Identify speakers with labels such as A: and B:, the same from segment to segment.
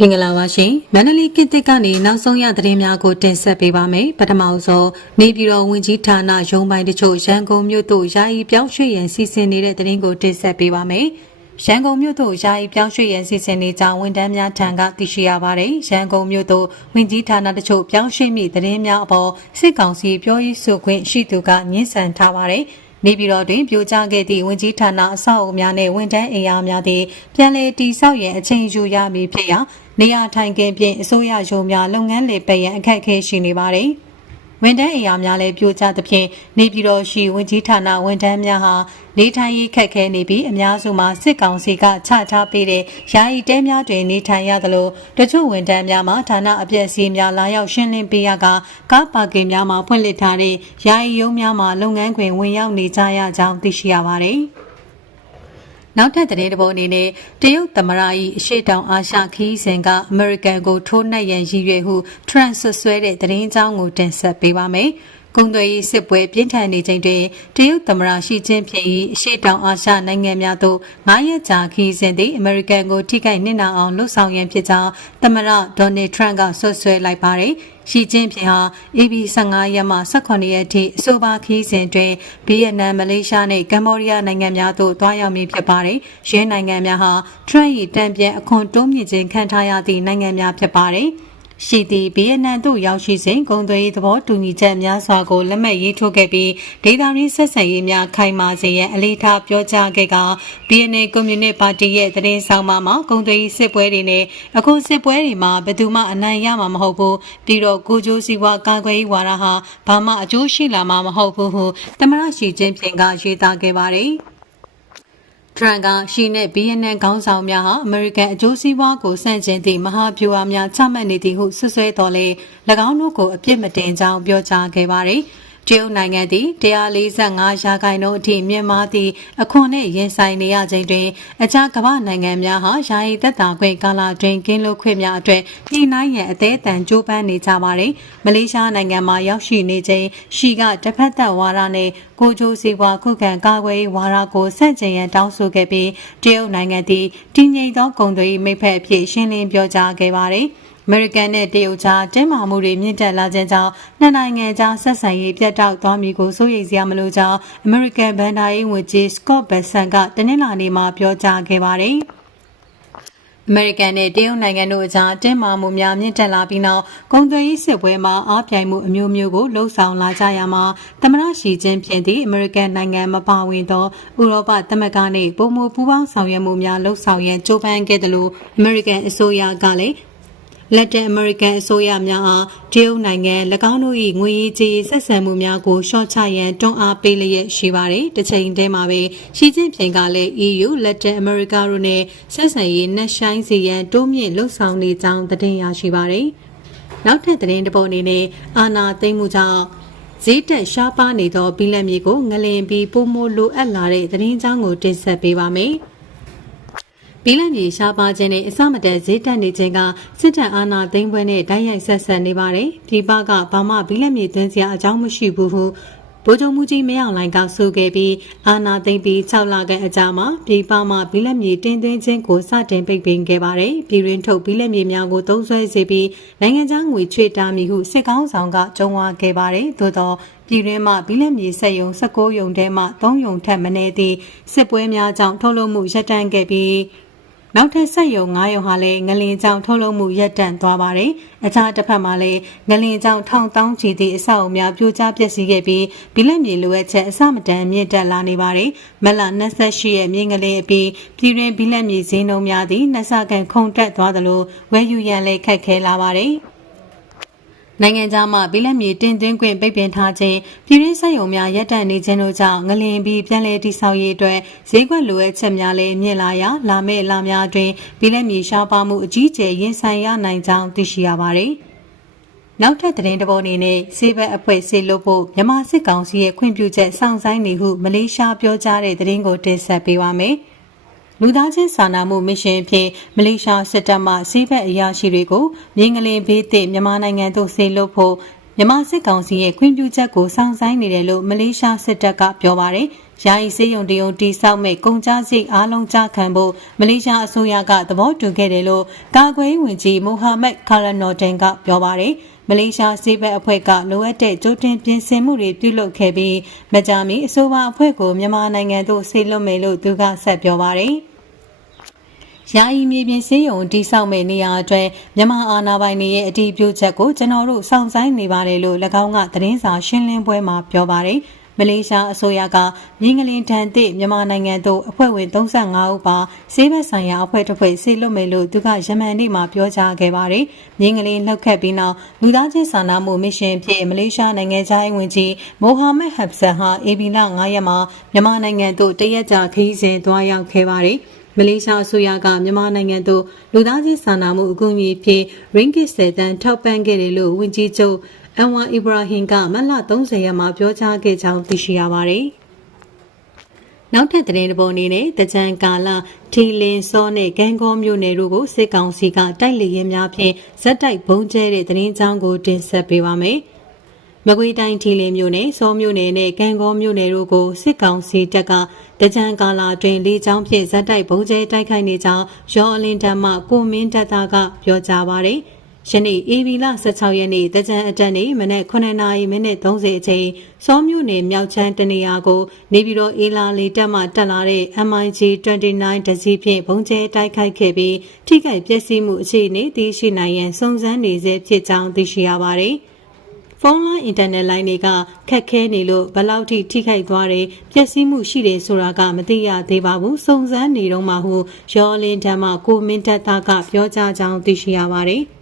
A: မင်္ဂလာပါရှင်မန္တလေးကိတစ်ကနေနောက်ဆုံးရသတင်းများကိုတင်ဆက်ပေးပါမယ်ပထမဆုံးနေပြည်တော်ဝင်ကြီးဌာနရုံးပိုင်းတချို့ရန်ကုန်မြို့သို့ယာယီပြောင်းရွှေ့ရန်စီစဉ်နေတဲ့သတင်းကိုတင်ဆက်ပေးပါမယ်ရန်ကုန်မြို့သို့ယာယီပြောင်းရွှေ့ရန်စီစဉ်နေကြောင်းဝန်ထမ်းများထံကသိရှိရပါတယ်ရန်ကုန်မြို့သို့ဝင်ကြီးဌာနတချို့ပြောင်းရွှေ့မိသတင်းများအပေါ်စစ်ကောင်စီပြောရေးဆိုခွင့်ရှိသူကညှင်းဆန်ထားပါတယ် နေပြည်တော်တွင်ပြိုကျခဲ့သည့်ဝင်ကြီးဌာနအဆောက်အအုံများနှင့်ဝန်ထမ်းအိမ်ယာများသည်ပြန်လည်တည်ဆောက်ရန်အချိန်ယူရမည်ဖြစ်ရာနေရာထိုင်ခင်းဖြင့်အစိုးရရုံးများလုပ်ငန်းလေပတ်ရန်အခက်အခဲရှိနေပါသည် ဝန်ထမ်းအိမ်ယာများလည်းပြိုကျသဖြင့်နေပြည်တော်ရှိဝင်ကြီးဌာနဝန်ထမ်းများဟာနေထိုင်ရေးခက်ခဲနေပြီးအများစုမှာစစ်ကောင်စီကချထားပေးတဲ့ယာယီတဲများတွင်နေထိုင်ရသလိုတချို့ဝန်ထမ်းများမှာဌာနအပြည့်အစည်များလာရောက်ရှင်းလင်းပေးရကကားပါကင်များမှာဖွင့်လှစ်ထားတဲ့ယာယီရုံးများမှာလုပ်ငန်းခွင်ဝင်ရောက်နေကြရကြောင်းသိရှိရပါတယ်။ နောက်ထပ်သတင်းတစ်ပုဒ်အနေနဲ့တရုတ်သမ္မတ၏အရှိတောင်အာရှခီးစဉ်ကအမေရိကန်ကိုထိုးနှက်ရန်ရည်ရွယ်ဟုထရန့်ဆွဆွဲတဲ့သတင်းအကြောင်းကိုတင်ဆက်ပေးပါမယ်။ ကုံသွေးစစ်ပွဲပြင်းထန်နေချိန်တွင်တရုတ်သမ္မတရှီကျင်းဖျင်၏အရှိတောင်အာရှနိုင်ငံများသို့ငါးရက်ကြာခီးစဉ်သည့်အမေရိကန်ကိုထိခိုက်နစ်နာအောင်လှုံ့ဆော်ရန်ဖြစ်ကြောင်းသမ္မတဒေါ်နယ်ထရန့်ကဆွဆွဲလိုက်ပါတယ်။ရှီကျင်းဖျင်ဟာ AB 15ရက်မှ18ရက်ထိအဆိုပါခီးစဉ်တွင်ဗီယက်နမ်မလေးရှားနှင့်ကမ္ဘောဒီးယားနိုင်ငံများသို့တွားရောက်မည်ဖြစ်ပါတယ်။ရင်းနိုင်ငံများဟာထရန့်၏တံပြန်အခွန်တိုးမြင့်ခြင်းခံထားရသည့်နိုင်ငံများဖြစ်ပါတယ်။ ရှိသည့်ဗီယက်နမ်သို့ရောက်ရှိစဉ်ဂုံသွေးသဘောတူညီချက်များစွာကိုလက်မှတ်ရေးထိုးခဲ့ပြီးဒေသရင်းဆက်ဆံရေးများခိုင်မာစေရန်အလေးထားပြောကြားခဲ့က BNN ကွန်မြူနစ်ပါတီရဲ့သတင်းဆောင်မှာမှာဂုံသွေးစစ်ပွဲတွေနဲ့အခုစစ်ပွဲတွေမှာဘယ်သူမှအနိုင်ရမှာမဟုတ်ဘူးပြီးတော့ကိုကျိုးစီဝါကာကွယ်ရေးဝါဒဟာဘာမှအကျိုးရှိလာမှာမဟုတ်ဘူးဟုသမရရှိချင်းဖြင့်ကရေးသားခဲ့ပါတယ် ထရန်ကရှီနဲ့ BNN ခေါင်းဆောင်များဟာအမေရိကန်အကျိုးစီးပွားကိုစန့်ကျင်သည့်မဟာဗျူဟာများချမှတ်နေသည်ဟုဆွဆွဲတော်လဲ၎င်းတို့ကိုအပြစ်မတင်ကြောင်းပြောကြားခဲ့ပါတယ်။ တရုတ်နိုင်ငံသည်145ရာခိုင်နှုန်းအထိမြင့်မားသည့်အခွန်နှင့်ရင်ဆိုင်နေရချိန်တွင်အခြားကမ္ဘာနိုင်ငံများဟာယာယီသက်သာခွင့်ကာလတွင်ကင်းလွတ်ခွင့်များအတွက်ညှိနှိုင်းရန်အသေးအတန်ကြိုးပမ်းနေကြပါသည်။မလေးရှားနိုင်ငံမှာရောက်ရှိနေချိန်ရှီကတစ်ဖက်သက်ဝါဒနဲ့ကိုဂျိုစီဝါခုခံကာကွယ်ဝါဒကိုဆန့်ကျင်ရန်တောင်းဆိုခဲ့ပြီးတရုတ်နိုင်ငံသည်တည်ငြိမ်သောဂုဏ်သွေးမိဖက်အဖြစ်ရှင်းလင်းပြောကြားခဲ့ပါတယ်။ အမေရိကန်နဲ့တရုတ်ကြားတင်းမာမှုတွေမြင့်တက်လာခြင်းကြောင့်နှစ်နိုင်ငံကြားဆက်ဆံရေးပြတ်တောက်သွားမည်ကိုစိုးရိမ်စရာမလိုကြောင်းအမေရိကန်ဗန်ဒါရေးဝန်ကြီးစကော့ဘက်ဆန်ကတနင်္လာနေ့မှာပြောကြားခဲ့ပါတယ်။အမေရိကန်နဲ့တရုတ်နိုင်ငံတို့အကြားတင်းမာမှုများမြင့်တက်လာပြီးနောက်ကုန်သွယ်ရေးစစ်ပွဲမှာအားပြိုင်မှုအမျိုးမျိုးကိုလှုံ့ဆော်လာကြရမှာသမရရှိချင်းဖြင့်သည့်အမေရိကန်နိုင်ငံမပါဝင်သောဥရောပသမဂ္ဂနှင့်ပုံမူပူးပေါင်းဆောင်ရွက်မှုများလှုံ့ဆော်ရန်ကြိုးပမ်းခဲ့တယ်လို့အမေရိကန်အစိုးရကလည်း လက်တင်အမေရိကန်အစိုးရများအားတရုတ်နိုင်ငံ၎င်းတို့၏ငွေရေးကြေးဆက်ဆံမှုများကိုရှော့ချရန်တွန်းအားပေးလျက်ရှိပါတယ်။တစ်ချိန်တည်းမှာပဲရှီကျင့်ပြင်ကလည်း EU လက်တင်အမေရိကတို့နဲ့ဆက်ဆံရေးနှက်ဆိုင်စီရန်တိုးမြင့်လှုပ်ဆောင်နေကြောင်းသတင်းရရှိပါတယ်။နောက်ထပ်သတင်းတစ်ပုဒ်အနေနဲ့အာနာသိမ့်မှုကြောင့်ဈေးတက်ရှားပါနေသောဘီလက်မြေကိုငလင်ပြီးပုံမိုလိုအပ်လာတဲ့သတင်းကြောင်းကိုတင်ဆက်ပေးပါမယ်။ ဘီလန်ကြီးရှားပါခြင်းနဲ့အစမတန်ဈေးတက်နေခြင်းကစစ်တပ်အာဏာသိမ်းပွဲနဲ့တိုက်ရိုက်ဆက်ဆက်နေပါတယ်။ပြည်ပကဘာမှဘီလန်မြေသွင်းစရာအကြောင်းမရှိဘူးဟုဗိုလ်ချုပ်မှုကြီးမရောက်လိုင်ကဆိုခဲ့ပြီးအာနာသိမ့်ပြီး6လခန့်အကြာမှာပြည်ပမှဘီလက်မြေတင်းသွင်းခြင်းကိုစတင်ပိတ်ပင်ခဲ့ပါတယ်။ပြည်ရင်းထုတ်ဘီလက်မြေများကိုသုံးစွဲစေပြီးနိုင်ငံခြားငွေချွေတာမီဟုစစ်ကောင်းဆောင်ကကြုံဝါခဲ့ပါတယ်။သို့သောပြည်တွင်းမှဘီလက်မြေဆက်ယုံ16ယုံထဲမှ3ယုံထက်မနည်းသည့်စစ်ပွဲများကြောင့်ထုတ်လုပ်မှုရပ်တန့်ခဲ့ပြီး နောက်ထပ်ဆက်ယုံ9ရုံဟာလည်းငလင်ကြောင့်ထုတ်လုပ်မှုရပ်တန့်သွားပါတယ်။အခြားတစ်ဖက်မှာလည်းငလင်ကြောင့်ထောင်တောင်းချီသည့်အဆောက်အဦများပြိုကျပျက်စီးခဲ့ပြီးဘီလက်မြေလိုအပ်ချက်အစမတန်မြင့်တက်လာနေပါတယ်။မလ28ရဲ့မြေငလင်အပြီးပြည်တွင်ဘီလက်မြေဈေးနှုန်းများသည့်နှဆကန်ခုန်တက်သွားသလိုဝယ်ယူရန်လည်းခက်ခဲလာပါတယ်။ နိုင်ငံခြားမှဘီလက်မြေတင်သွင်းခွင့်ပိတ်ပင်ထားခြင်းပြည်ရင်းဆက်ယုံများရပ်တန့်နေခြင်းတို့ကြောင့်ငလင်ပြီးပြန်လည်တိဆောက်ရေးအတွက်ဈေးကွက်လိုအပ်ချက်များလည်းမြင့်လာရာလာမယ့်လများတွင်ဘီလက်မြေရှားပါမှုအကြီးအကျယ်ရင်ဆိုင်ရနိုင်ကြောင်းသိရှိရပါသည်နောက်ထပ်သတင်းတပုတ်အနေနဲ့စေဘက်အဖွဲ့ဆေလို့ဖို့မြန်မာစစ်ကောင်စီရဲ့ခွင့်ပြုချက်စောင့်ဆိုင်နေဟုမလေးရှားပြောကြားတဲ့သတင်းကိုတင်ဆက်ပေးပါမယ်။ လူသားချင်းစာနာမှုမစ်ရှင်ဖြင့်မလေးရှားစစ်တပ်မှစီးဘက်အရာရှိတွေကိုမြင်းကလေးဘေးသည့်မြန်မာနိုင်ငံသို့ဆေးလွတ်ဖို့မြန်မာစစ်ကောင်စီရဲ့ခွင့်ပြုချက်ကိုစောင့်ဆိုင်းနေတယ်လို့မလေးရှားစစ်တပ်ကပြောပါတယ်ယာယီစေးရုံတရုံတီဆောက်မဲ့ကုန်ကြစိတ်အားလုံးကြခံဖို့မလေးရှားအစိုးရကသဘောတူခဲ့တယ်လို့ကာကွယ်ရေးဝန်ကြီးမိုဟာမက်ခါလနော်တန်ကပြောပါတယ်မလေးရှားစေဘက်အဖွဲ့ကလိုအပ်တဲ့ကြိုတင်ပြင်ဆင်မှုတွေပြုလုပ်ခဲ့ပြီးမကြာမီအဆိုပါအဖွဲ့ကိုမြန်မာနိုင်ငံသို့ဆေးလွှတ်မယ်လို့သူကဆက်ပြောပါတယ်။ ယာယီမြေပြင်စည်းရုံတိစောက်မဲ့နေရာအတွက်မြန်မာအာဏာပိုင်တွေရဲ့အတည်ပြုချက်ကိုကျွန်တော်တို့စောင့်ဆိုင်းနေပါတယ်လို့၎င်းကသတင်းစာရှင်းလင်းပွဲမှာပြောပါတယ်။မလေးရှားအစိုးရကမြင်းကလင်ထန်သည့်မြန်မာနိုင်ငံသို့အဖွဲ့ဝင်35ဦးပါစေဘက်ဆိုင်ရာအဖွဲ့တစ်ဖွဲ့ဆေလွတ်မယ်လို့သူကယမန်နေ့မှာပြောကြားခဲ့ပါတယ်။မြင်းကလင်လှုပ်ခတ်ပြီးနောက်လူသားချင်းစာနာမှုမစ်ရှင်ဖြင့်မလေးရှားနိုင်ငံသားဝင်ကြီးမိုဟာမက်ဟပ်ဆန်ဟာအေဘီလာ9ရက်မှာမြန်မာနိုင်ငံသို့တရက်ကြာခရီးစဉ်သွားရောက်ခဲ့ပါတယ်။ မလေးရှားအစိုးရကမြန်မာနိုင်ငံသို့လူသားချင်းစာနာမှုအကူအညီဖြင့် ringgit 10တန်ထောက်ပံ့ခဲ့တယ်လို့ဝန်ကြီးချုပ်အန်ဝါအီဘရာဟင်ကမတ်လ30ရက်မှာပြောကြားခဲ့ကြောင်းသိရှိရပါတယ်။နောက်ထပ်သတင်းတစ်ပုဒ်အနေနဲ့တကြံကာလထီလင်းစောနဲ့ဂန်ကောမြို့နယ်တို့ကိုစစ်ကောင်စီကတိုက်လေရင်များဖြင့်ဇက်တိုက်ဘုံကျဲတဲ့သတင်းကြောင်းကိုတင်ဆက်ပေးပါမယ်။ မကွေးတိုင်းထီလင်းမြို့နယ်စောမြို့နယ်နဲ့ကံကောမြို့နယ်တို့ကိုစစ်ကောင်စီတပ်ကတကြံကာလာတွင်လေကြောင်းဖြင့်ဇက်တိုက်ဘုံကျဲတိုက်ခိုက်နေကြောင်းရောအလင်းတမ်းမှကိုမင်းတပ်သားကပြောကြားပါရယ်။ယနေ့ဧပြီလ16ရက်နေ့တကြံအတက်နေ့မနက်9:30မိနစ်30အချိန်စောမြို့နယ်မြောက်ချမ်းတနေရာကိုနေပြည်တော်အေလာလီတက်မှတက်လာတဲ့ MIG 29တစီးဖြင့်ဘုံကျဲတိုက်ခိုက်ခဲ့ပြီးထိခိုက်ပျက်စီးမှုအခြေအနေသိရှိနိုင်ရန်စုံစမ်းနေဆဲဖြစ်ကြောင်းသိရှိရပါတယ်။ ဖုန်းလိုင်းအင်တာနက်လိုင်းတွေကခက်ခဲနေလို့ဘလောက်ထိထိခိုက်သွားတယ်ပျက်စီးမှုရှိတယ်ဆိုတာကမသိရသေးပါဘူးစုံစမ်းနေတော့မှဟုရောလင်းဓမ္မကိုမင်းတက်တာကပြောကြားကြောင်းသိရှိရပါတယ်။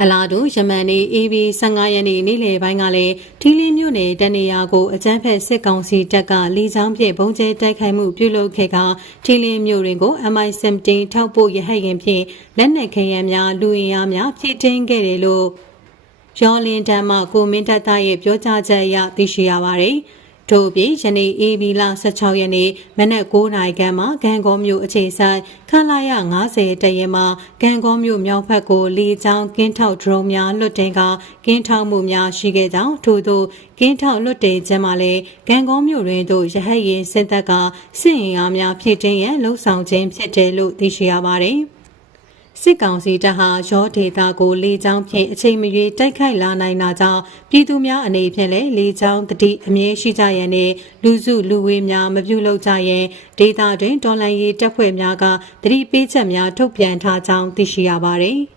A: အလားတူယမန်နေ့ EB 15ရက်နေ့နေ့လယ်ပိုင်းကလည်းထီလင်းမြို့နယ်တနေရာကိုအကြမ်းဖက်စစ်ကောင်စီတပ်ကလီချောင်းပြည့်ဘုံကျဲတိုက်ခိုက်မှုပြုလုပ်ခဲ့ကထီလင်းမြို့တွင်ကို MI17 ထောက်ပို့ရဟတ်ရင်ဖြင့်လက်နက်ခဲယမ်းများလူအင်အားများဖြည့်တင်းခဲ့တယ်လို့ ရောလင်းတမ်းမှကိုမင်းတပ်သားရဲ့ပြောကြားချက်အရသိရှိရပါတယ်။ထို့အပြင်ယနေ့အေဘီလ16ရက်နေ့မနက်9:00နာရီခန့်မှာဂန်ကောမြို့အခြေဆိုင်ခလာရ90တရဲမှာဂန်ကောမြို့မြောက်ဘက်ကိုလေကြောင်းကင်းထောက်ဒရုန်းများလွတ်တင်ကကင်းထောက်မှုများရှိခဲ့ကြောင်းထို့သောကင်းထောက်လွတ်တင်ခြင်းမှာလည်းဂန်ကောမြို့တွင်သို့ရဟတ်ရင်စစ်တပ်ကစစ်ရင်အားများဖြစ်တင်ရန်လှုံ့ဆော်ခြင်းဖြစ်တယ်လို့သိရှိရပါတယ်။ စစ်ကောင်စီတပ်ဟာရောဒေတာကိုလေကြောင်းဖြင့်အချိန်မရွေးတိုက်ခိုက်လာနိုင်တာကြောင့်ပြည်သူများအနေဖြင့်လည်းလေကြောင်းတတိအမြဲရှိကြရန်နဲ့လူစုလူဝေးများမပြုလုပ်ကြရန်ဒေတာတွင်တော်လှန်ရေးတပ်ဖွဲ့များကတတိပေးချက်များထုတ်ပြန်ထားကြောင်းသိရှိရပါတယ်။